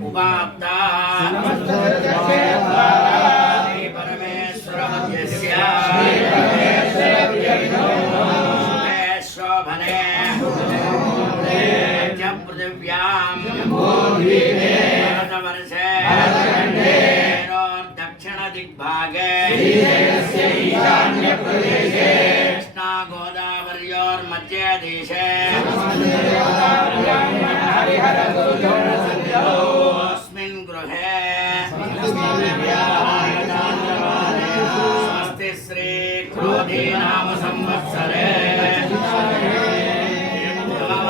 ఉపాత్తా శ్రీ పరమేశ్వర మధ్యస్య శోభనే పృథివ్యాం భరతవర్షే దక్షిణ దిగ్భాగే కృష్ణా గోదావర్యోర్మధ్య దేశే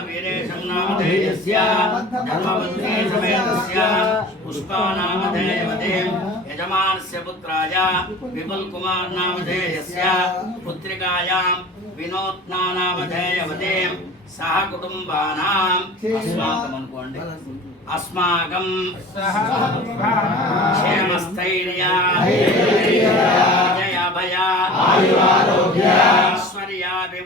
वीरेशं नामधेयस्य धर्मवत्ने समेतस्य पुष्पानामधेयवते यजमानस्य पुत्राय विपुल कुमार नामधेयस्य पुत्रिकायां विनोत्ना नामधेयवते सह कुटुम्बानाम् अस्माकम् अनुकोण्डे अस्माकं क्षेमस्थैर्या विजयाभया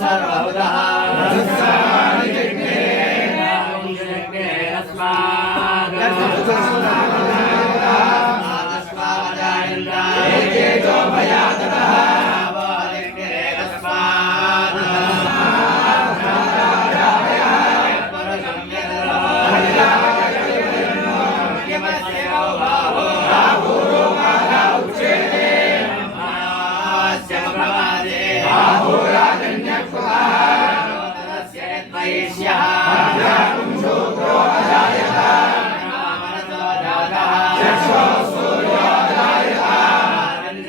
नावृणीमहे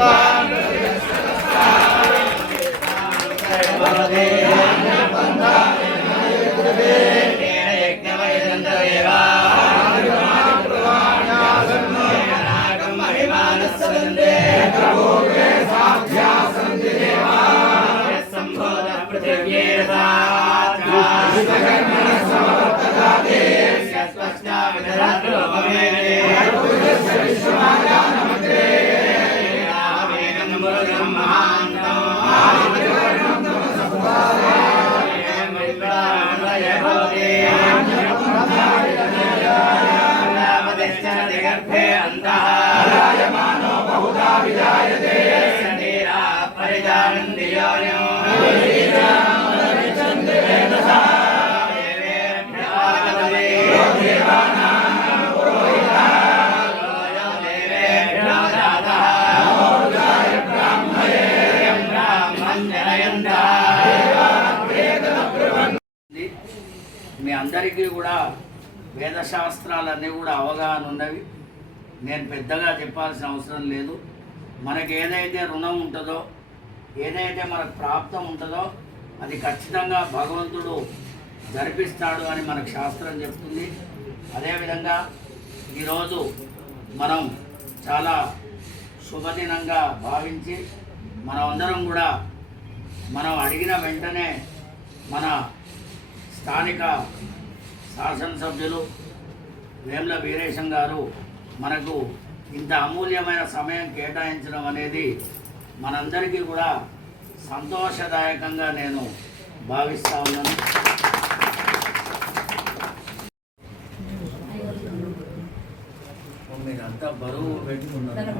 Amen. నామదిశ్చరతి గర్భే అంతః రాయమానో బహుధా విజాయతే మీ అందరికీ కూడా వేదశాస్త్రాలన్నీ కూడా అవగాహన ఉన్నవి. నేను పెద్దగా చెప్పాల్సిన అవసరం లేదు. మనకి ఏదైతే రుణం ఉంటుందో ఏదైతే మనకు ప్రాప్తం ఉంటుందో అది ఖచ్చితంగా భగవంతుడు జరిపిస్తాడు అని మనకు శాస్త్రం చెప్తుంది. అదేవిధంగా ఈరోజు మనం చాలా శుభదినంగా భావించి మనమందరం అందరం కూడా మనం అడిగిన వెంటనే మన స్థానిక శాసనసభ్యులు వేముల వీరేశం గారు మనకు ఇంత అమూల్యమైన సమయం కేటాయించడం అనేది మనందరికీ కూడా సంతోషదాయకంగా నేను భావిస్తా ఉన్నాను. మీరంతా బరువు పెట్టుకున్నారు.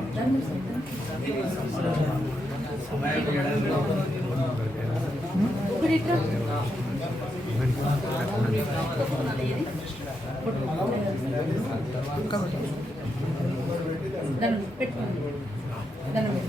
సమయం దాన్ని పెట్టుకోండి దాన్ని